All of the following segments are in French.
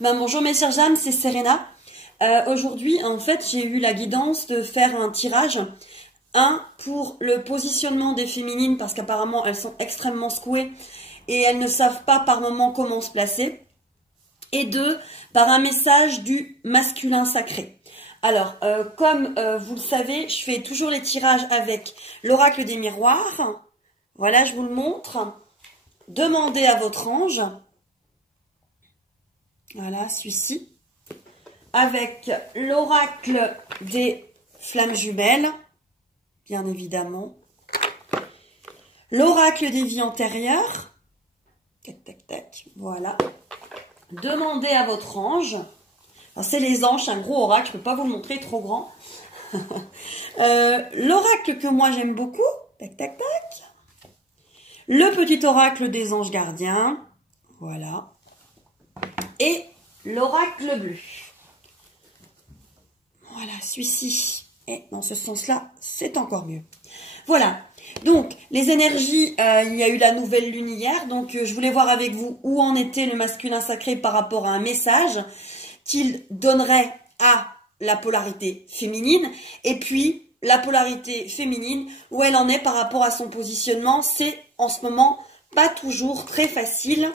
Bonjour mes chères âmes, c'est Serena. Aujourd'hui, en fait, j'ai eu la guidance de faire un tirage. Un, pour le positionnement des féminines, parce qu'apparemment, elles sont extrêmement secouées et elles ne savent pas par moment comment se placer. Et deux, par un message du masculin sacré. Alors, comme vous le savez, je fais toujours les tirages avec l'oracle des miroirs. Voilà, je vous le montre. Demandez à votre ange. Voilà, celui-ci. Avec l'oracle des flammes jumelles, bien évidemment. L'oracle des vies antérieures. Tac, tac, tac. Voilà. Demandez à votre ange. C'est les anges, c'est un gros oracle, je ne peux pas vous le montrer, trop grand. L'oracle que moi j'aime beaucoup. Tac, tac, tac. Le petit oracle des anges gardiens. Voilà. Et l'oracle bleu. Voilà, celui-ci. Et dans ce sens-là, c'est encore mieux. Voilà. Donc, les énergies, il y a eu la nouvelle lune hier. Donc, je voulais voir avec vous où en était le masculin sacré par rapport à un message qu'il donnerait à la polarité féminine. Et puis, la polarité féminine, où elle en est par rapport à son positionnement. C'est, en ce moment, pas toujours très facile.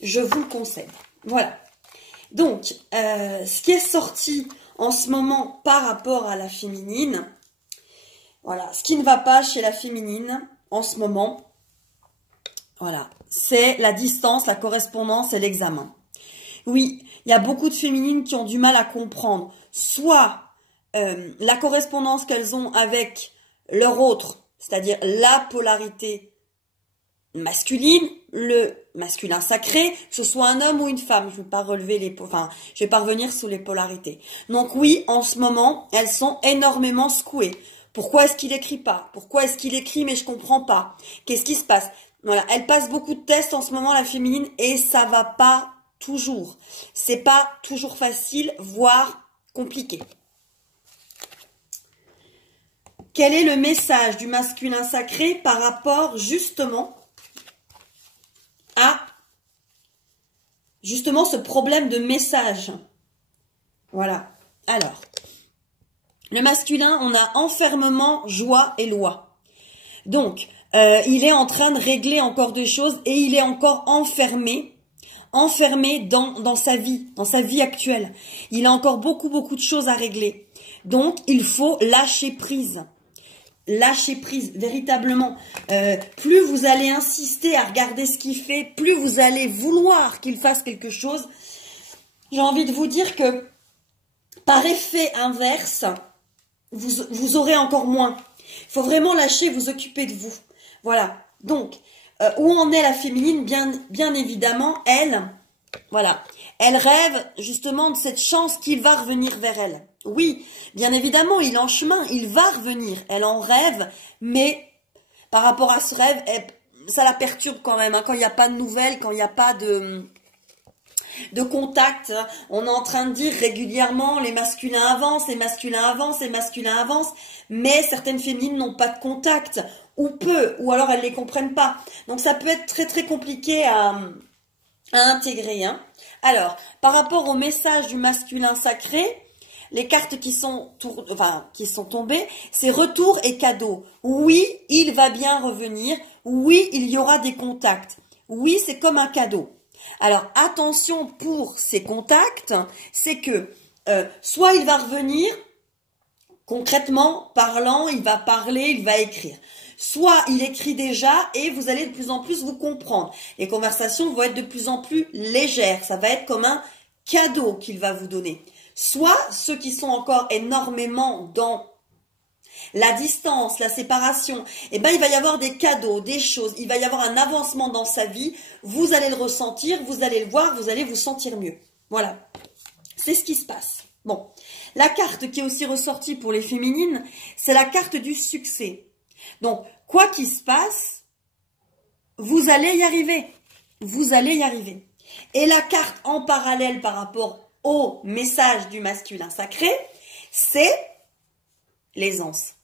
Je vous le conseille. Voilà. Donc, ce qui est sorti en ce moment par rapport à la féminine, voilà, ce qui ne va pas chez la féminine en ce moment, voilà, c'est la distance, la correspondance et l'examen. Oui, il y a beaucoup de féminines qui ont du mal à comprendre soit la correspondance qu'elles ont avec leur autre, c'est-à-dire la polarité masculine, le masculin sacré, que ce soit un homme ou une femme. Je ne vais pas relever je vais pas revenir sur les polarités. Donc oui, en ce moment, elles sont énormément secouées. Pourquoi est-ce qu'il écrit pas? Pourquoi est-ce qu'il écrit mais je comprends pas? Qu'est-ce qui se passe? Voilà, elle passe beaucoup de tests en ce moment, la féminine, et ça va pas toujours. C'est pas toujours facile, voire compliqué. Quel est le message du masculin sacré par rapport justement à justement ce problème de message? Voilà. Alors, le masculin, on a enfermement, joie et loi. Donc, il est en train de régler encore des choses et il est encore enfermé dans sa vie actuelle. Il a encore beaucoup de choses à régler. Donc, il faut lâcher prise. Lâcher prise, véritablement. Plus vous allez insister à regarder ce qu'il fait, plus vous allez vouloir qu'il fasse quelque chose. J'ai envie de vous dire que par effet inverse, vous aurez encore moins. Il faut vraiment lâcher, vous occuper de vous. Voilà. Donc, où en est la féminine? Bien évidemment, elle, voilà, elle rêve justement de cette chance qu'il va revenir vers elle. Oui, bien évidemment, il est en chemin, il va revenir. Elle en rêve, mais par rapport à ce rêve, ça la perturbe quand même. Hein, quand il n'y a pas de nouvelles, quand il n'y a pas de contact, on est en train de dire régulièrement les masculins avancent, les masculins avancent, les masculins avancent, mais certaines féminines n'ont pas de contact, ou peu, ou alors elles ne les comprennent pas. Donc ça peut être très compliqué à intégrer. Hein. Alors, par rapport au message du masculin sacré, les cartes qui sont tombées, c'est retour et cadeau. Oui, il va bien revenir. Oui, il y aura des contacts. Oui, c'est comme un cadeau. Alors, attention pour ces contacts, c'est que soit il va revenir, concrètement parlant, il va parler, il va écrire. Soit il écrit déjà et vous allez de plus en plus vous comprendre. Les conversations vont être de plus en plus légères. Ça va être comme un cadeau qu'il va vous donner. Soit ceux qui sont encore énormément dans la distance, la séparation, eh ben, il va y avoir des cadeaux, des choses, il va y avoir un avancement dans sa vie, vous allez le ressentir, vous allez le voir, vous allez vous sentir mieux. Voilà, c'est ce qui se passe. Bon, la carte qui est aussi ressortie pour les féminines, c'est la carte du succès. Donc, quoi qu'il se passe, vous allez y arriver. Vous allez y arriver. Et la carte en parallèle par rapport au message du masculin sacré, c'est l'aisance.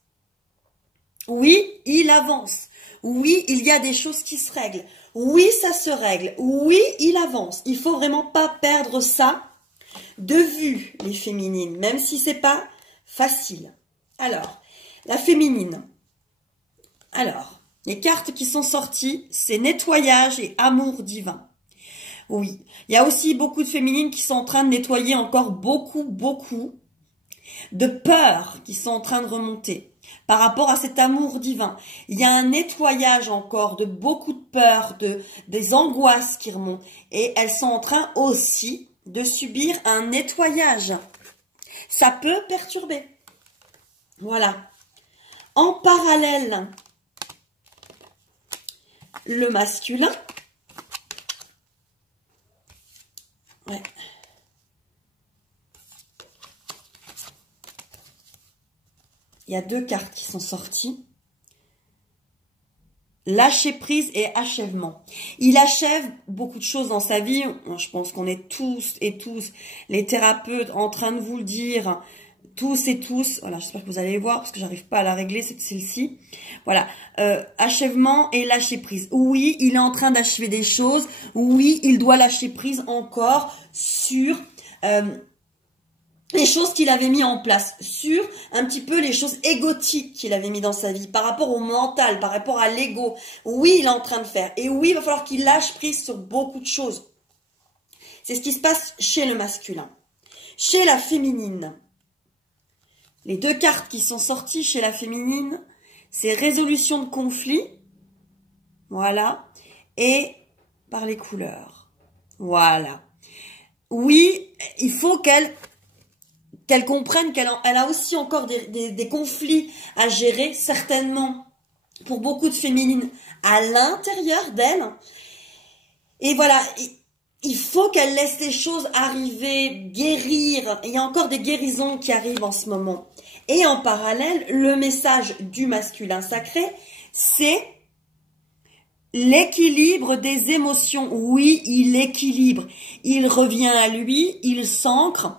Oui, il avance. Oui, il y a des choses qui se règlent. Oui, ça se règle. Oui, il avance. Il faut vraiment pas perdre ça de vue, les féminines, même si c'est pas facile. Alors, la féminine. Alors, les cartes qui sont sorties, c'est nettoyage et amour divin. Oui, il y a aussi beaucoup de féminines qui sont en train de nettoyer encore beaucoup de peurs qui sont en train de remonter par rapport à cet amour divin. Il y a un nettoyage encore de beaucoup de peurs, des angoisses qui remontent. Et elles sont en train aussi de subir un nettoyage. Ça peut perturber. Voilà. En parallèle, le masculin. Ouais. Il y a deux cartes qui sont sorties. Lâcher prise et achèvement. Il achève beaucoup de choses dans sa vie. Je pense qu'on est tous et tous, les thérapeutes, en train de vous le dire. Tous et tous. Voilà, j'espère que vous allez voir parce que j'arrive pas à la régler, c'est celle-ci. Voilà. Achèvement et lâcher prise. Oui, il est en train d'achever des choses. Oui, il doit lâcher prise encore sur les choses qu'il avait mis en place, sur un petit peu les choses égotiques qu'il avait mis dans sa vie, par rapport au mental, par rapport à l'ego. Oui, il est en train de faire. Et oui, il va falloir qu'il lâche prise sur beaucoup de choses. C'est ce qui se passe chez le masculin. Chez la féminine, les deux cartes qui sont sorties chez la féminine, c'est résolution de conflit, voilà, et par les couleurs. Voilà. Oui, il faut qu'elle comprenne qu'elle a aussi encore des conflits à gérer, certainement, pour beaucoup de féminines, à l'intérieur d'elle. Et voilà, il faut qu'elle laisse les choses arriver, guérir. Il y a encore des guérisons qui arrivent en ce moment. Et en parallèle, le message du masculin sacré, c'est l'équilibre des émotions. Oui, il équilibre. Il revient à lui, il s'ancre.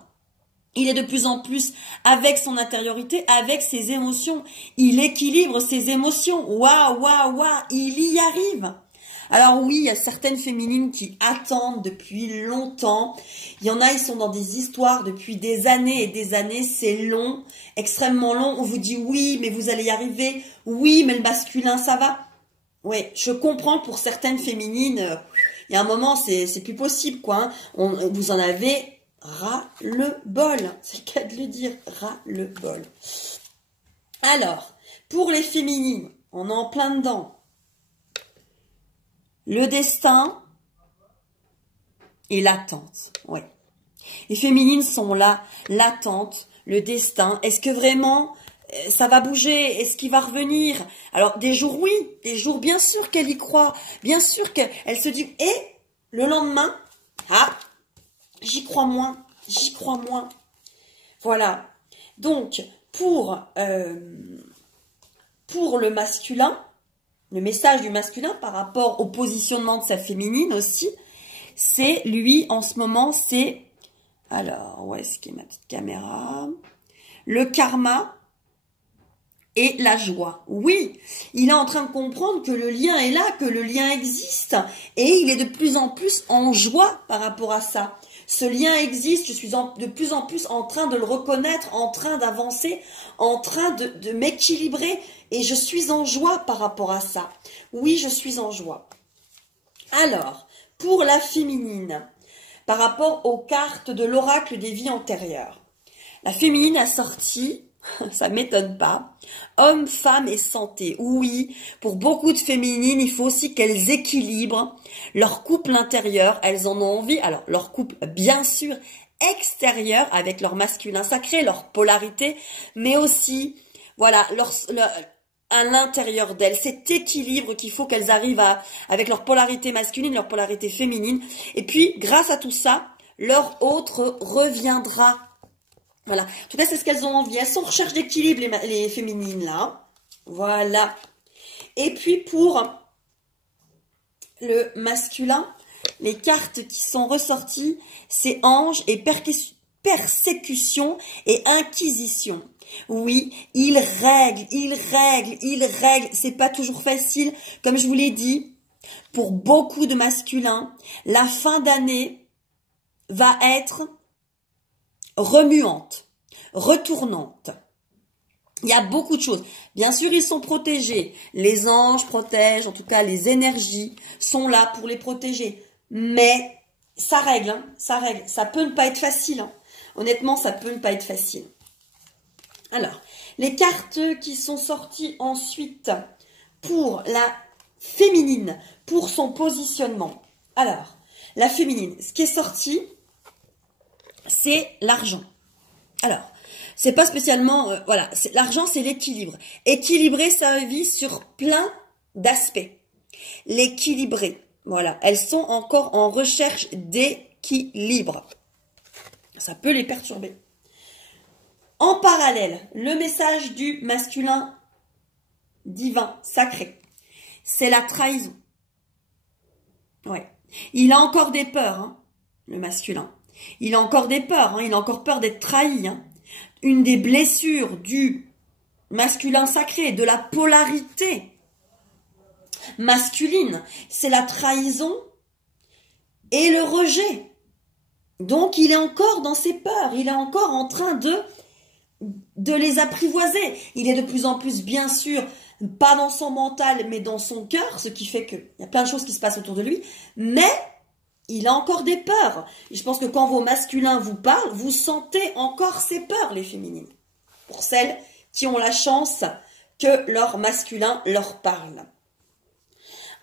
Il est de plus en plus avec son intériorité, avec ses émotions. Il équilibre ses émotions. Waouh, waouh, waouh, il y arrive. Alors oui, il y a certaines féminines qui attendent depuis longtemps. Il y en a, ils sont dans des histoires depuis des années et des années. C'est long, extrêmement long. On vous dit oui, mais vous allez y arriver. Oui, mais le masculin, ça va. Oui, je comprends que pour certaines féminines, il y a un moment, c'est plus possible, quoi. Hein. Vous en avez ras-le-bol. C'est le cas de le dire, ras-le-bol. Alors, pour les féminines, on est en plein dedans. Le destin et l'attente. Oui. Les féminines sont là, l'attente, le destin. Est-ce que vraiment ça va bouger? Est-ce qu'il va revenir? Alors, des jours, oui. Des jours, bien sûr qu'elle y croit. Bien sûr qu'elle se dit, et le lendemain, ah, j'y crois moins. J'y crois moins. Voilà. Donc, pour le masculin, le message du masculin par rapport au positionnement de sa féminine aussi, c'est lui, en ce moment, c'est... Alors, où est-ce qu'est ma petite caméra? Le karma et la joie. Oui, il est en train de comprendre que le lien est là, que le lien existe. Et il est de plus en plus en joie par rapport à ça. Ce lien existe, je suis de plus en plus en train de le reconnaître, en train d'avancer, en train de m'équilibrer. Et je suis en joie par rapport à ça. Oui, je suis en joie. Alors, pour la féminine, par rapport aux cartes de l'oracle des vies antérieures, la féminine a sorti, ça m'étonne pas, homme, femme et santé. Oui, pour beaucoup de féminines, il faut aussi qu'elles équilibrent leur couple intérieur. Elles en ont envie. Alors, leur couple, bien sûr, extérieur avec leur masculin sacré, leur polarité, mais aussi, voilà, à l'intérieur d'elles, cet équilibre qu'il faut qu'elles arrivent avec leur polarité masculine, leur polarité féminine. Et puis, grâce à tout ça, leur autre reviendra. Voilà. En tout cas, c'est ce qu'elles ont envie. Elles sont en recherche d'équilibre, les féminines, là. Voilà. Et puis, pour le masculin, les cartes qui sont ressorties, c'est ange et persécution et inquisition. Oui, il règle. C'est pas toujours facile. Comme je vous l'ai dit, Pour beaucoup de masculins, la fin d'année va être remuante, retournante. Il y a beaucoup de choses. Bien sûr, ils sont protégés. Les anges protègent, en tout cas, les énergies sont là pour les protéger. Mais ça règle, hein, ça règle. Ça peut ne pas être facile. Hein. Honnêtement, ça peut ne pas être facile. Alors, les cartes qui sont sorties ensuite pour la féminine, pour son positionnement. Alors, la féminine, ce qui est sorti, c'est l'argent. Alors, c'est pas spécialement, voilà, l'argent, c'est l'équilibre. Équilibrer sa vie sur plein d'aspects. L'équilibrer, voilà. Elles sont encore en recherche d'équilibre. Ça peut les perturber. En parallèle, le message du masculin divin, sacré, c'est la trahison. Ouais. Il a encore des peurs, hein, le masculin. Il a encore des peurs, hein, il a encore peur d'être trahi. Hein. Une des blessures du masculin sacré, de la polarité masculine, c'est la trahison et le rejet. Donc, il est encore dans ses peurs, il est encore en train de les apprivoiser. Il est de plus en plus, bien sûr, pas dans son mental, mais dans son cœur, ce qui fait qu'il y a plein de choses qui se passent autour de lui, mais il a encore des peurs. Et je pense que quand vos masculins vous parlent, vous sentez encore ces peurs, les féminines. Pour celles qui ont la chance que leur masculin leur parle.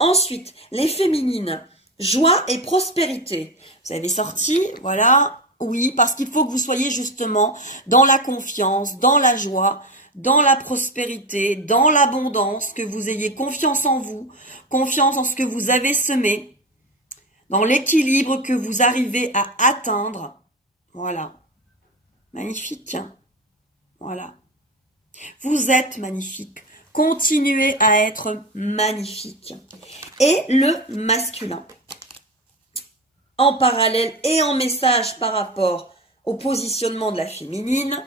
Ensuite, les féminines, joie et prospérité. Vous avez sorti, voilà, oui, parce qu'il faut que vous soyez justement dans la confiance, dans la joie, dans la prospérité, dans l'abondance, que vous ayez confiance en vous, confiance en ce que vous avez semé, dans l'équilibre que vous arrivez à atteindre. Voilà. Magnifique. Hein? Voilà. Vous êtes magnifique. Continuez à être magnifique. Et le masculin. En parallèle et en message par rapport au positionnement de la féminine.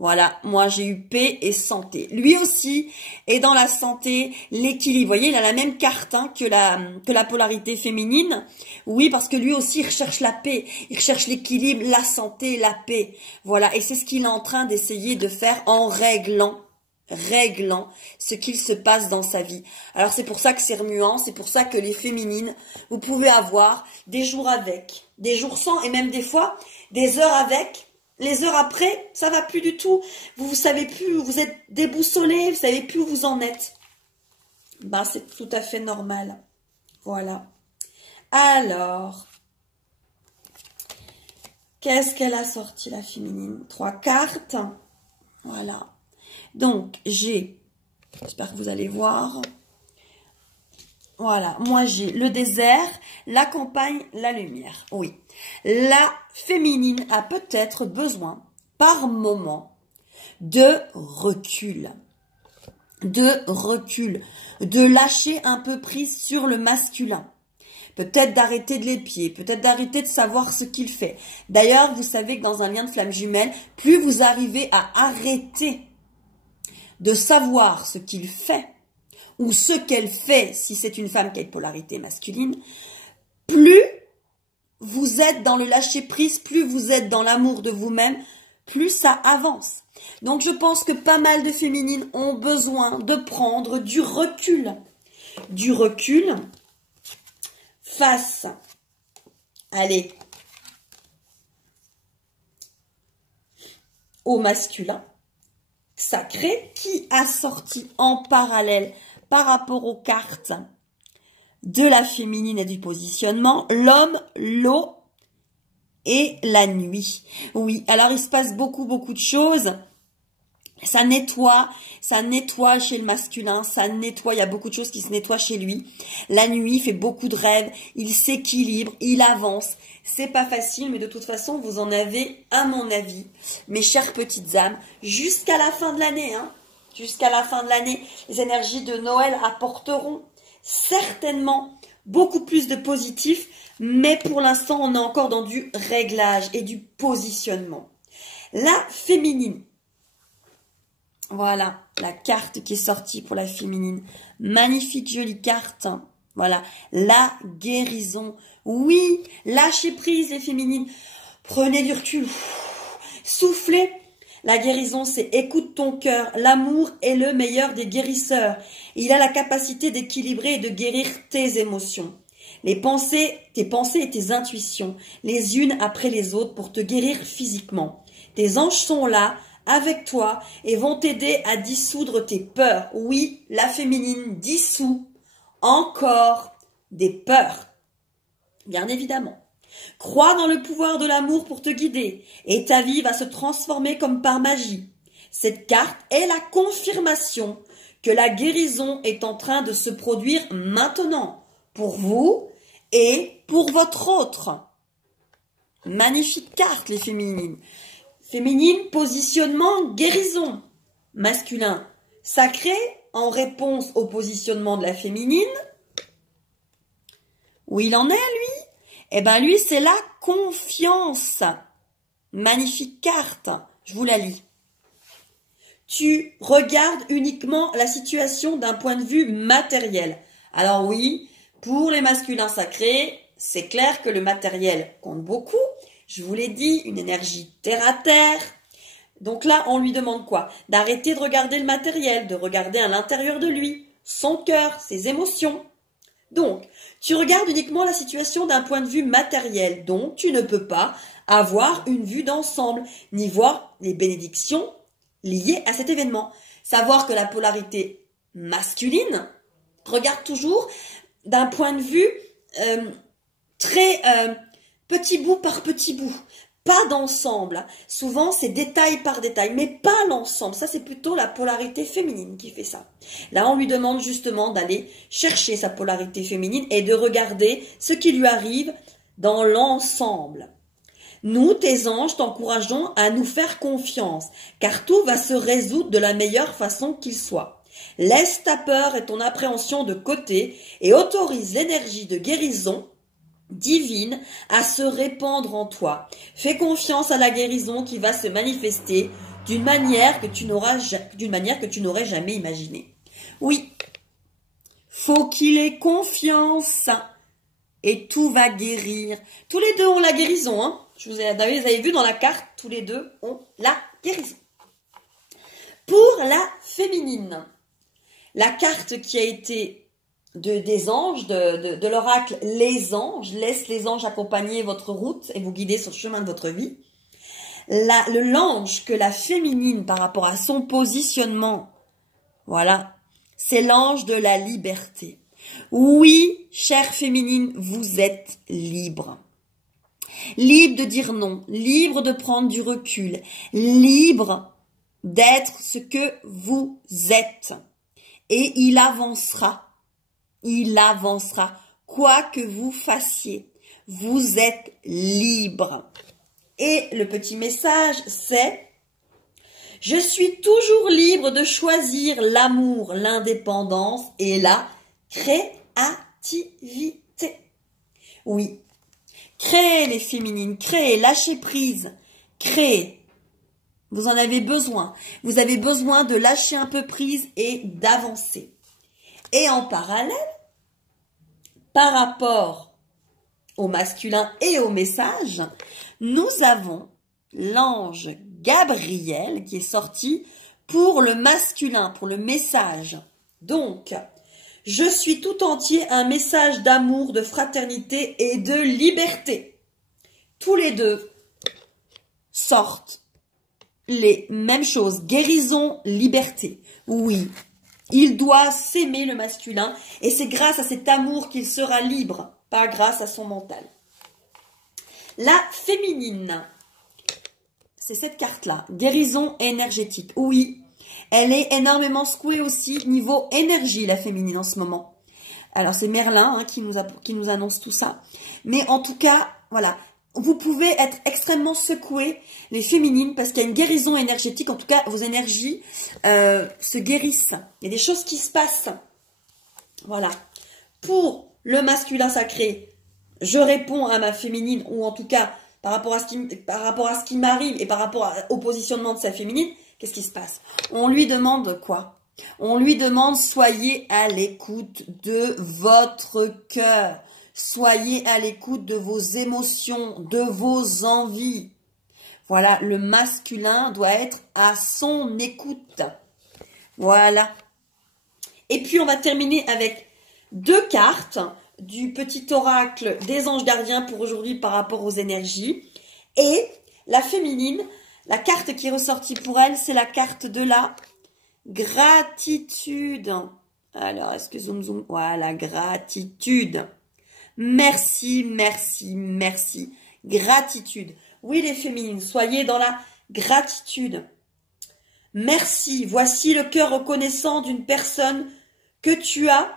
Voilà, moi j'ai eu paix et santé. Lui aussi est dans la santé, l'équilibre. Vous voyez, il a la même carte hein, que la polarité féminine. Oui, parce que lui aussi il recherche la paix, il recherche l'équilibre, la santé, la paix. Voilà, et c'est ce qu'il est en train d'essayer de faire en réglant ce qu'il se passe dans sa vie. Alors c'est pour ça que c'est remuant, c'est pour ça que les féminines, vous pouvez avoir des jours avec, des jours sans, et même des fois des heures avec. Les heures après, ça va plus du tout. Vous savez plus, vous êtes déboussolé, vous savez plus où vous en êtes. Ben, c'est tout à fait normal. Voilà. Alors, qu'est-ce qu'elle a sorti, la féminine? 3 cartes. Voilà. Donc, j'espère que vous allez voir. Voilà, moi j'ai le désert, la campagne, la lumière. Oui, la féminine a peut-être besoin, par moment, de recul. De lâcher un peu prise sur le masculin. Peut-être d'arrêter de l'épier, peut-être d'arrêter de savoir ce qu'il fait. D'ailleurs, vous savez que dans un lien de flamme jumelle, plus vous arrivez à arrêter de savoir ce qu'il fait, ou ce qu'elle fait, si c'est une femme qui a une polarité masculine, plus vous êtes dans le lâcher-prise, plus vous êtes dans l'amour de vous-même, plus ça avance. Donc je pense que pas mal de féminines ont besoin de prendre du recul. Du recul face, allez, au masculin sacré qui a sorti en parallèle par rapport aux cartes de la féminine et du positionnement, l'homme, l'eau et la nuit. Oui, alors il se passe beaucoup de choses. Ça nettoie chez le masculin, ça nettoie, il y a beaucoup de choses qui se nettoient chez lui. La nuit, il fait beaucoup de rêves, il s'équilibre, il avance. C'est pas facile, mais de toute façon, vous en avez, à mon avis, mes chères petites âmes, jusqu'à la fin de l'année, hein. Jusqu'à la fin de l'année, les énergies de Noël apporteront certainement beaucoup plus de positif, mais pour l'instant, on est encore dans du réglage et du positionnement. La féminine. Voilà, la carte qui est sortie pour la féminine. Magnifique, jolie carte. Voilà, la guérison. Oui, lâchez prise les féminines. Prenez du recul. Soufflez. La guérison, c'est écoute ton cœur. L'amour est le meilleur des guérisseurs. Il a la capacité d'équilibrer et de guérir tes émotions. Tes pensées et tes intuitions, les unes après les autres pour te guérir physiquement. Tes anges sont là, avec toi, et vont t'aider à dissoudre tes peurs. Oui, la féminine dissout encore des peurs. Bien évidemment. Crois dans le pouvoir de l'amour pour te guider, et ta vie va se transformer comme par magie. Cette carte est la confirmation que la guérison est en train de se produire maintenant, pour vous et pour votre autre. Magnifique carte, les féminines. Féminine, positionnement, guérison. Masculin, sacré, en réponse au positionnement de la féminine. Où il en est, lui? Eh ben, lui, c'est la confiance. Magnifique carte. Je vous la lis. Tu regardes uniquement la situation d'un point de vue matériel. Alors oui, pour les masculins sacrés, c'est clair que le matériel compte beaucoup. Je vous l'ai dit, une énergie terre à terre. Donc là, on lui demande quoi? D'arrêter de regarder le matériel, de regarder à l'intérieur de lui, son cœur, ses émotions. Donc, tu regardes uniquement la situation d'un point de vue matériel, donc tu ne peux pas avoir une vue d'ensemble, ni voir les bénédictions liées à cet événement. Savoir que la polarité masculine regarde toujours d'un point de vue très petit bout par petit bout, pas d'ensemble. Souvent, c'est détail par détail, mais pas l'ensemble. Ça, c'est plutôt la polarité féminine qui fait ça. Là, on lui demande justement d'aller chercher sa polarité féminine et de regarder ce qui lui arrive dans l'ensemble. Nous, tes anges, t'encourageons à nous faire confiance, car tout va se résoudre de la meilleure façon qu'il soit. Laisse ta peur et ton appréhension de côté et autorise l'énergie de guérison divine à se répandre en toi. Fais confiance à la guérison qui va se manifester d'une manière que tu n'aurais jamais imaginée. Oui, faut qu'il ait confiance et tout va guérir. Tous les deux ont la guérison, hein. Vous avez vu dans la carte, tous les deux ont la guérison. Pour la féminine, la carte qui a été des anges, de l'oracle Les Anges, laisse les anges accompagner votre route et vous guider sur le chemin de votre vie. L'ange que la féminine, par rapport à son positionnement, voilà, c'est l'ange de la liberté. Oui, chère féminine, vous êtes libre. Libre de dire non, libre de prendre du recul, libre d'être ce que vous êtes. Et il avancera, quoi que vous fassiez, vous êtes libre. Et le petit message, c'est: je suis toujours libre de choisir l'amour, l'indépendance et la créativité. Oui, créez les féminines, créez, lâchez prise, créez. Vous en avez besoin. Vous avez besoin de lâcher un peu prise et d'avancer. Et en parallèle, par rapport au masculin et au message, nous avons l'ange Gabriel qui est sorti pour le masculin, pour le message. Donc, je suis tout entier un message d'amour, de fraternité et de liberté. Tous les deux sortent les mêmes choses, guérison, liberté. Oui, il doit s'aimer le masculin et c'est grâce à cet amour qu'il sera libre, pas grâce à son mental. La féminine, c'est cette carte-là, guérison énergétique. Oui, elle est énormément secouée aussi niveau énergie, la féminine en ce moment. Alors c'est Merlin qui nous annonce tout ça. Mais en tout cas, voilà. Vous pouvez être extrêmement secoués, les féminines, parce qu'il y a une guérison énergétique. En tout cas, vos énergies se guérissent. Il y a des choses qui se passent. Voilà. Pour le masculin sacré, je réponds à ma féminine, ou en tout cas, par rapport à ce qui m'arrive et par rapport au positionnement de sa féminine, qu'est-ce qui se passe? On lui demande quoi? On lui demande, soyez à l'écoute de votre cœur. Soyez à l'écoute de vos émotions, de vos envies. Voilà, le masculin doit être à son écoute. Voilà. Et puis, on va terminer avec 2 cartes du petit oracle des anges gardiens pour aujourd'hui par rapport aux énergies. Et la féminine, la carte qui est ressortie pour elle, c'est la carte de la gratitude. Alors, est-ce que zoom, zoom? Voilà, gratitude. Merci, merci, merci. Gratitude. Oui, les féminines, soyez dans la gratitude. Merci. Voici le cœur reconnaissant d'une personne que tu as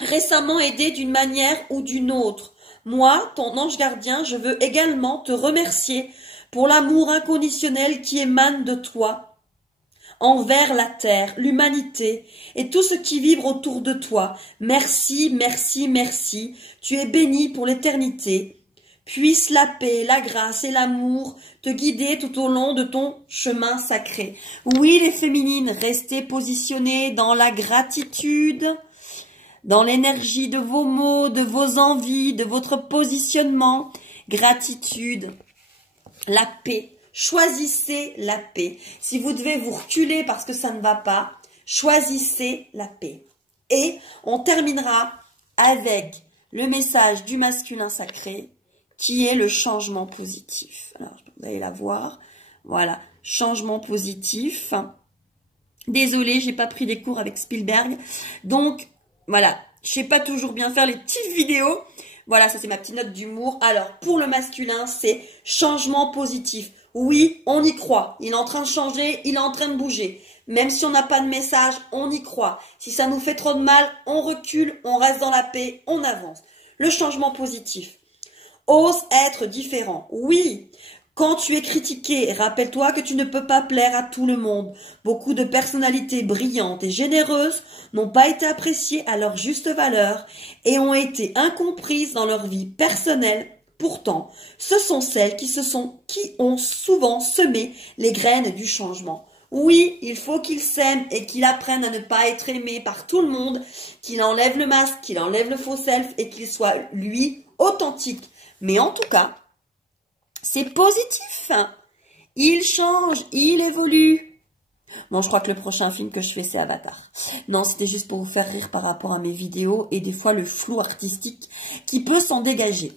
récemment aidée d'une manière ou d'une autre. Moi, ton ange gardien, je veux également te remercier pour l'amour inconditionnel qui émane de toi envers la terre, l'humanité et tout ce qui vibre autour de toi. Merci, merci, merci. Tu es béni pour l'éternité. Puisse la paix, la grâce et l'amour te guider tout au long de ton chemin sacré. Oui, les féminines, restez positionnées dans la gratitude, dans l'énergie de vos mots, de vos envies, de votre positionnement. Gratitude, la paix. Choisissez la paix. Si vous devez vous reculer parce que ça ne va pas, choisissez la paix. Et on terminera avec le message du masculin sacré qui est le changement positif. Alors, vous allez la voir. Voilà, changement positif. Désolée, j'ai pas pris des cours avec Spielberg. Donc, voilà, je sais pas toujours bien faire les petites vidéos. Voilà, ça c'est ma petite note d'humour. Alors, pour le masculin, c'est changement positif. Oui, on y croit. Il est en train de changer, il est en train de bouger. Même si on n'a pas de message, on y croit. Si ça nous fait trop de mal, on recule, on reste dans la paix, on avance. Le changement positif. Ose être différent. Oui, quand tu es critiqué, rappelle-toi que tu ne peux pas plaire à tout le monde. Beaucoup de personnalités brillantes et généreuses n'ont pas été appréciées à leur juste valeur et ont été incomprises dans leur vie personnelle. Pourtant, ce sont celles qui ont souvent semé les graines du changement. Oui, il faut qu'il s'aime et qu'il apprenne à ne pas être aimé par tout le monde, qu'il enlève le masque, qu'il enlève le faux self et qu'il soit, lui, authentique. Mais en tout cas, c'est positif. Il change, il évolue. Bon, je crois que le prochain film que je fais, c'est Avatar. Non, c'était juste pour vous faire rire par rapport à mes vidéos et des fois le flou artistique qui peut s'en dégager.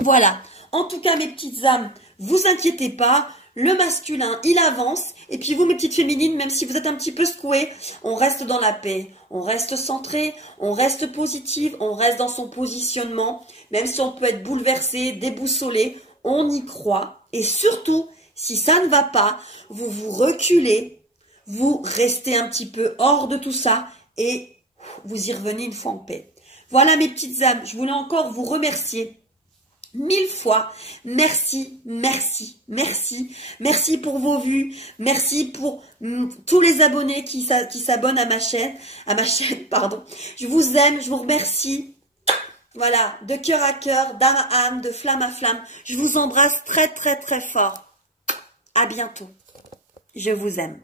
Voilà. En tout cas, mes petites âmes, vous inquiétez pas. Le masculin, il avance. Et puis vous, mes petites féminines, même si vous êtes un petit peu secouées, on reste dans la paix. On reste centré, on reste positive, on reste dans son positionnement. Même si on peut être bouleversé, déboussolé, on y croit. Et surtout, si ça ne va pas, vous vous reculez, vous restez un petit peu hors de tout ça et vous y revenez une fois en paix. Voilà, mes petites âmes, je voulais encore vous remercier 1000 fois. Merci, merci, merci. Merci pour vos vues. Merci pour tous les abonnés qui s'abonnent à ma chaîne, pardon. Je vous aime, je vous remercie. Voilà, de cœur à cœur, d'âme à âme, de flamme à flamme. Je vous embrasse très, très, très fort. À bientôt. Je vous aime.